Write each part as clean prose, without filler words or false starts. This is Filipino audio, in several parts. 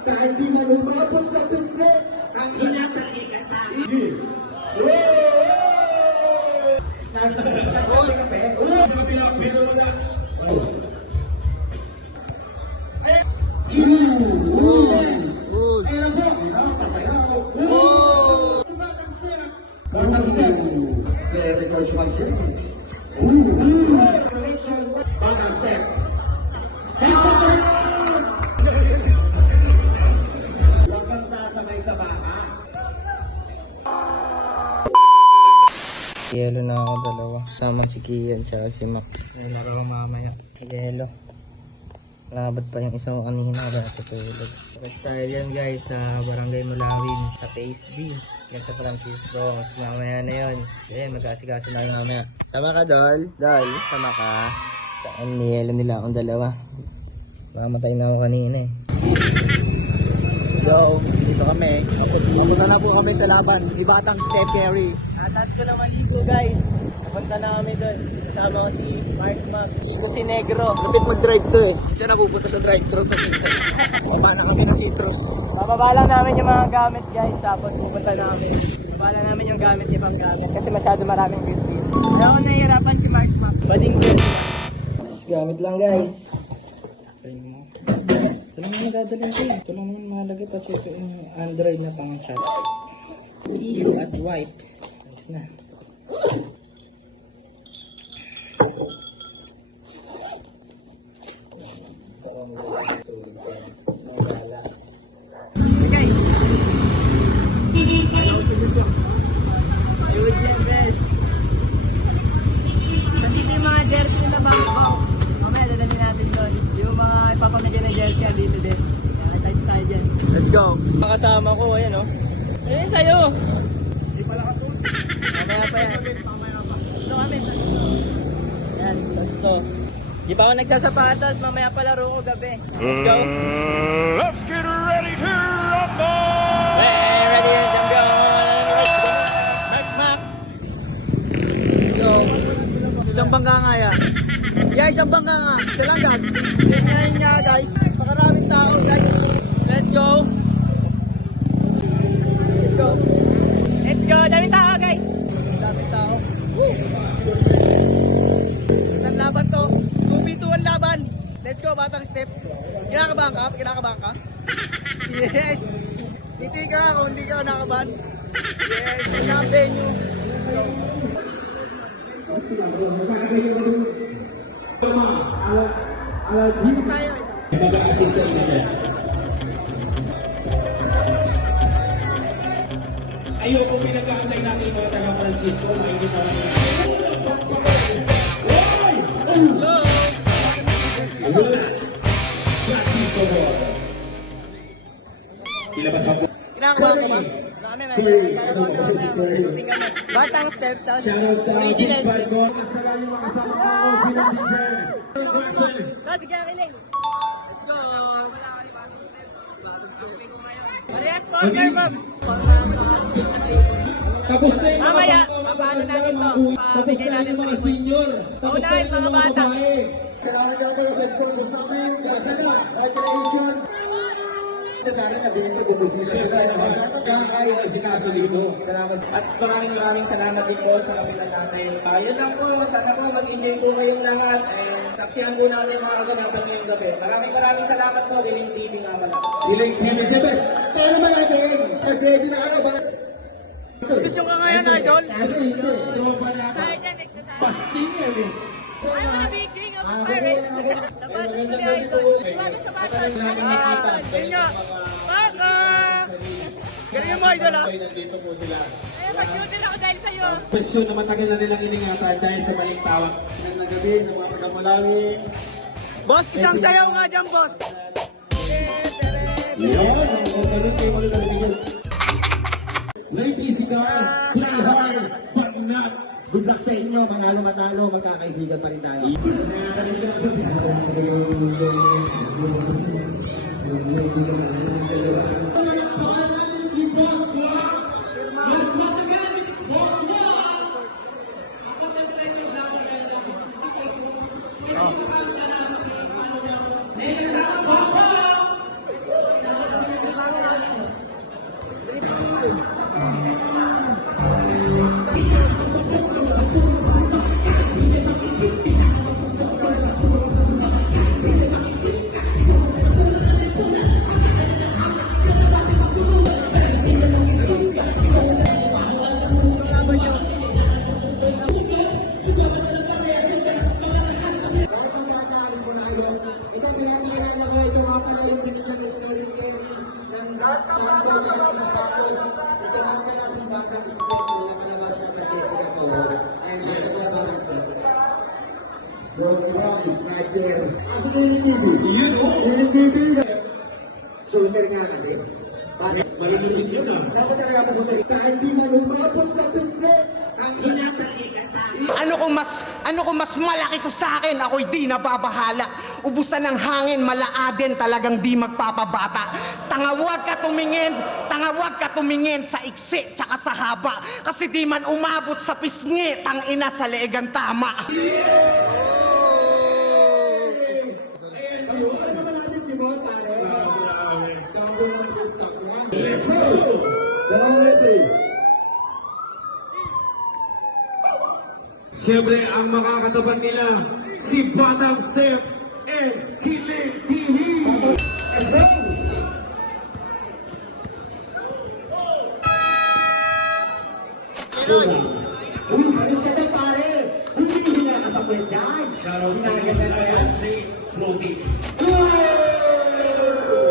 Kahit di man umabot sa piste, ang sinasa ikatay. Yelo na ako dalawa. Sama si Kian tsaka si Mac. Nalaro mamaya. Yelo. Labad pa yung isang kanina. Wala sa tulog. First tayo yan guys sa Barangay Mulawin. Sa Phase B. Yan sa Francisco. Mamaya na yun. Eh mag-aasigaso na yun mamaya. Sama ka Dol? Dol, sama ka. Saan niyelo nila akong dalawa. Mamatay na ako kanina eh. Yo, dito kami. Dito na po kami sa laban. Ni Batang Steph Curry. Atas ko naman dito guys. Napunta na kami doon. Kasama ko si Mark Mac. Dito si Negro. Lapit mag-drive to eh. Minsan napupunta sa drive-thru to minsan. Baba na kami ng citrus. Bababa lang namin yung mga gamit guys. Tapos pupunta na kami. Bababa lang namin yung gamit niya pang gamit. Kasi masyado maraming build-in. Kaya ako nahihirapan si Mark Mac. Bading good. Gamit lang guys. Ito lang naman dadalhin ko. Ito lang naman mahalaga. Tapos ito yung Android na pang chat. Tissue at wipes. Ayos na. Okay guys. Ayun yan guys. Nandito yung mga jersey na bangko. Mamaya dadalhin natin doon. Yung mga ipapamigay na jersey dito din. Tights tayo dyan. Let's go. Makasama ko, ayan o. Ayan sa'yo. Hindi pala kasunod. Mamaya pa yan. Ito kami. Ayan, gusto. Di pa ako nagsasapatos, mamaya pa laro ko gabi. Let's go. Let's get ready to rumble! Hey, ready to go. Mac Mac. Let's go. Isang bangga nga yan. Yeah, isang bangga nga. Isa lang guys. Tingnan niya guys. Pakaraming tao guys. Let's go. Let's go. Let's go. Daming tao guys. Daming tao. Woo. Ang laban to. 2v2 ang laban. Let's go Batang Step. Kinakabahan ka? Kinakabahan ka? Yes. Hindi ka kung hindi ka nakabahan. Yes. Sinabi nyo. Dito tayo. Ayoko pinag-aantay natin yung mga taga Francisco. Maingit ako. Ilabas ako. Kinakabahan ka ba? Marami, Batang Step. Shoutout sa Big Bad Boy. Saka yung mga kasama ko, Philip Jackson. Let's go! Parehas corner, Bob! Tapos na yung Mamaya, mga papaano natin to? Tapos na yung mga senior. Tapos na yung mga bata. babae. Salamat lang po sa sponsors namin. Kasana, recreation. Nagkakaroon na dito, bubusisyon na kakaya na si Kaso dito. Salamat. At maraming salamat din po sa kapitan natin. Yun lang po, sana po mag-enjoy po kayong lahat. Saksihan po namin mga kaganapan ngayong gabi. Maraming salamat po, Wiling TV nga pala. Wiling TV, siyempre. Paano ba natin? Pag-ready na kayo ba? Gusto ko ngayon, Idol? Kasi hindi. Ito pa na ako. Pasting yan eh. I'm a big king of pirates! Sapatos ko ni Idol! Sapatos! Yun nga! Baka! Galing mo, Idol, ha? Nandito po sila. Ay, mag-shootin ako dahil sa'yo! Question na matagal na nilang iningatan dahil sa maling tawag. Ng gabi sa mga taga-Malawi. Boss, isang sayaw nga dyan, boss! Yan, ang ganun kayo malalagyan. May physical, play hard, but not. Good luck sa inyo, manalo matalo, magkakaibigan pa rin tayo. Santo at sapatos. Ito ang ka na si Batang Step nung nakalabas siya sa Jessica Soho. Ayun siya, ito ang Batang Step. Yung iba, snatcher. Kasi Killing TV. Yun o. Killing TV. Shooter nga kasi. Bakit? Malulungin yun ah. Dapat talaga pupunta rin. Kahit di malumapot sa pisngi. Ang sinasaligan tayo. Ano kung mas malaki to sa akin, ako'y di nababahala. Ubusan ng hangin, malaaden, talagang di magpapabata. Tangawag ka tumingin sa iksi tsaka sa haba. Kasi di man umabot sa pisngi, tangina sa leegang tama. Ayun, ano naman natin si Mon, pare? Kampo ng TikTok na. Let's go! Dalawang metri. Siyempre, ang makakatapat nila, si Batang Step and Killing TV. Let's go! Alis ka din, pare! Hindi sila kasapit dyan! Shoutout sa inyo si Floaty.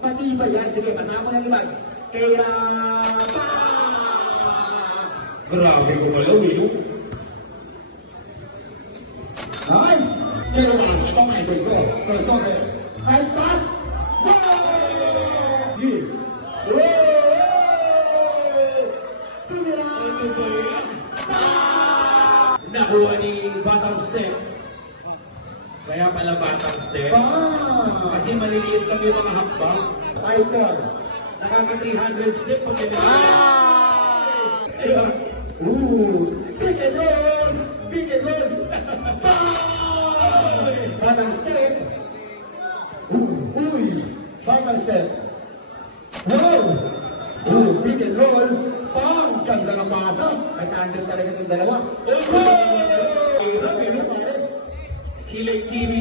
Pati ba yan? Sige, pasama ng iba. Kaya... Grabe ko malaw eh. Nice! Pero ito ang idol ko. Persone. Nice pass! Give! Tumira! Ito ba yan? Nakuha ni Batang Step. Kaya pala Batang Step. Kasi maliliit lang yung mga hakbang. Fighter! Nakaka 300 step pag ganito. Ayun! Big and roll! Big and roll! Batang step! Uy! Batang step! Wow! Big and roll! Pang! Ganda ng pasa! Nag-handle talaga itong dalawa. Sabi niya, pare. Killing TV.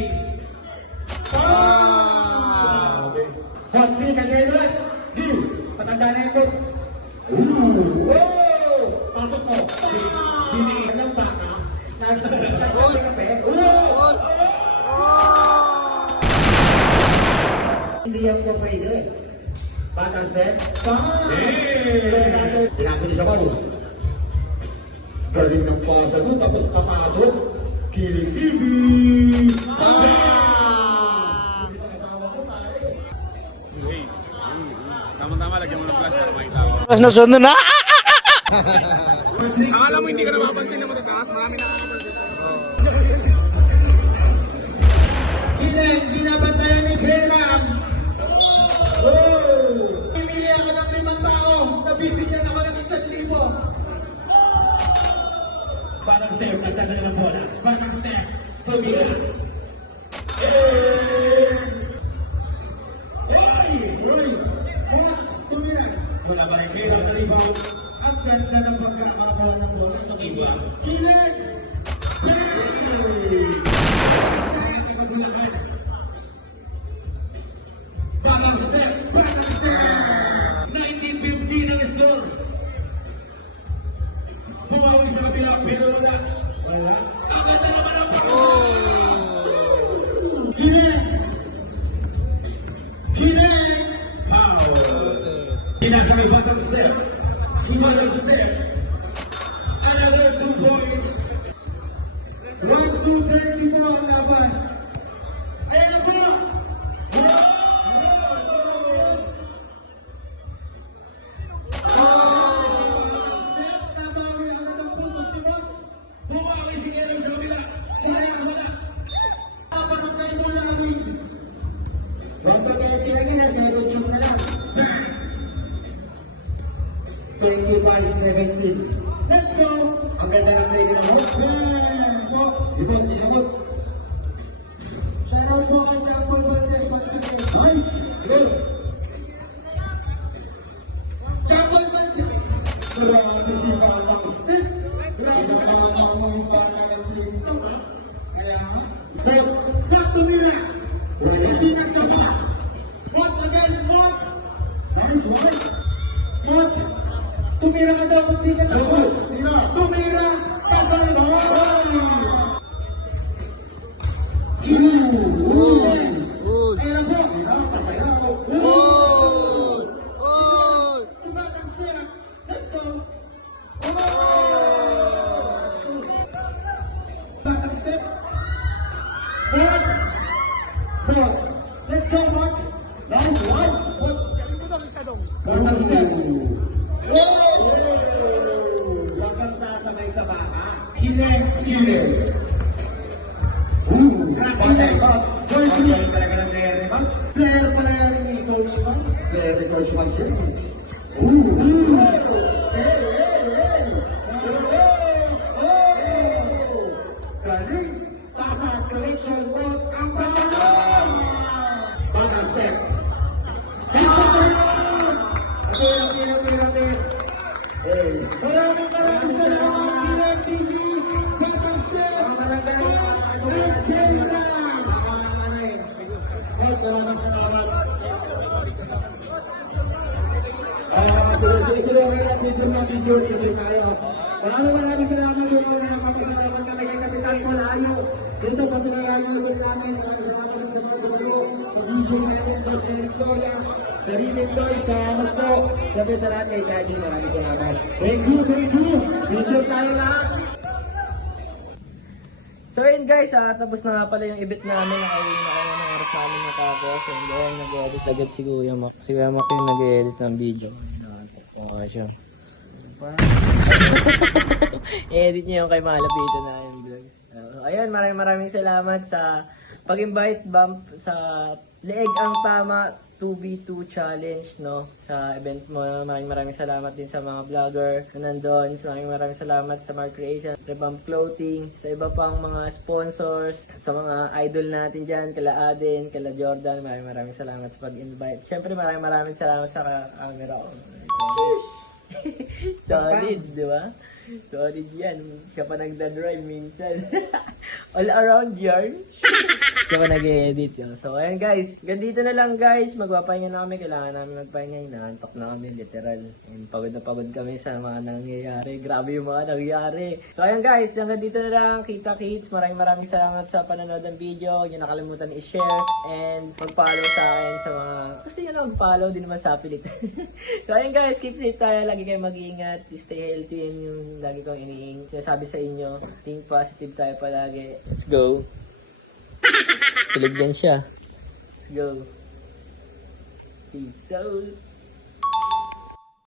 Hot streak again ulit! Di! Patanda na yung coach. Wow! Pasok mo! Hindi ng baka. Nagsasabi kape. Hindi yan po pwede. Batang step. Step natin. Tinakulis ako. Galing ng pasa mo, tapos papasok. Killing TV! Tama-tama, lagyan mo ng flash para makita ko. Mas nasunod na! Akala mo hindi ka napapansin na matataas, marami nakakapansin. Kilen, binabantayan ni Keram. Pimili ako ng 5 tao. Nabibigyan ako ng 1,000. Batang Step, nagtatagal ng bola. Batang Step, tumira. Tumira. Wala pa rin kayo ang rebound. Ang ganda ng pagkakakawa ng bola sa iba. Kilen! Sayang na kabulagan. Batang step! Batang step! 1950 na score. Bumawi sa kapila, pero wala. Wala. Ang ganda naman ang Kilen! Kilen! Foul! Pinasa kay Batang Step. Batang Step. Another 2 points. 1-2-30 mo ang laban. And from Step, nabawi ang natang puntos ni Bot. bumawi si Kerem sa kapila. Sayang wala. Parang kayo mo namin. 1-30 lang yun, second shot na lang. 25-17. Let's go! Ang ganda ng play nila mo. Ito, inabot. Shoutout po kay Jampol Valdez once again. Nice! Good! Jampol Valdez! Grabe si Batang Step. Grabe ka naman ang mga bata ng pinto, ha? Kaya nga. But, back to Mira! Hindi nagtaba! What again? What? Nice one! What? Tumira ka daw kung di ka tapos. Tumira! Kasal mo! Ayun na po! Ayun na, pasaya ako! Batang step. Huwag kang sasabay sa baka. Hiling. Batang Pops. Ang galing talaga ng player ni Pops. Player pala ni Coach Pops. Player ni Coach Pops yun. Galing. Tasa collection walk ang batang. Batang step. Maraming salamat, Kiran TV, Batang Step, maraming salamat. Sige, video tayo. Maraming salamat din ako na nakapasalamat kami kay Kapitan Palayo. Dito sa pinayayuhin namin, maraming salamat din sa mga gumalo, si DJ Menendez, Eric Soya, Darilin Loy, salamat po. Sabi sa lahat kay Daddy, maraming salamat. Thank you. Video tayo lahat. So yun guys, tapos na nga pala yung ibit namin. Nakawin na kayo ng oras namin natapos. And then, nag-edit agad si Kuya Mac. Si Kuya Mac yung nag-edit ng video. Okay siya. I-edit niya yung kay Malapito na yung vlogs. Ayun, maraming salamat sa pag-invite bump sa Leeg ang Tama 2v2 challenge, no? Sa event mo. Maraming salamat din sa mga vlogger na nandun. So, maraming salamat sa Mark Creation, Revamp Clothing, sa iba pang mga sponsors, sa mga idol natin dyan, kala Aden, kala Jordan. Maraming salamat sa pag-invite. Siyempre, maraming salamat sa camera ko. Solid, di ba? Solid yan. Siya pa nagda-drive minsan. All around yarn. Siya pa nag-edit yun. So, ayan guys. Ganito na lang guys. Magpapahinga na kami. Kailangan namin magpahinga. Inaantok na kami, literal. And pagod na pagod kami sa mga nangyayari. Grabe yung mga nangyayari. So, ayan guys. Hanggang dito na lang. Kita Kids. Maraming salamat sa panonood ng video. Huwag niyo nakalimutan i-share. And mag-follow sa akin sa mga... Gusto nyo lang mag-follow. Di naman sa pilit. So, ayan guys. Keep safe tayo. Lagi kayo mag-iingat. Stay healthy. Yan yung lagi kong sinasabi sa inyo. Think positive tayo palagi. Let's go. Tulog din siya. Let's go. Peace out.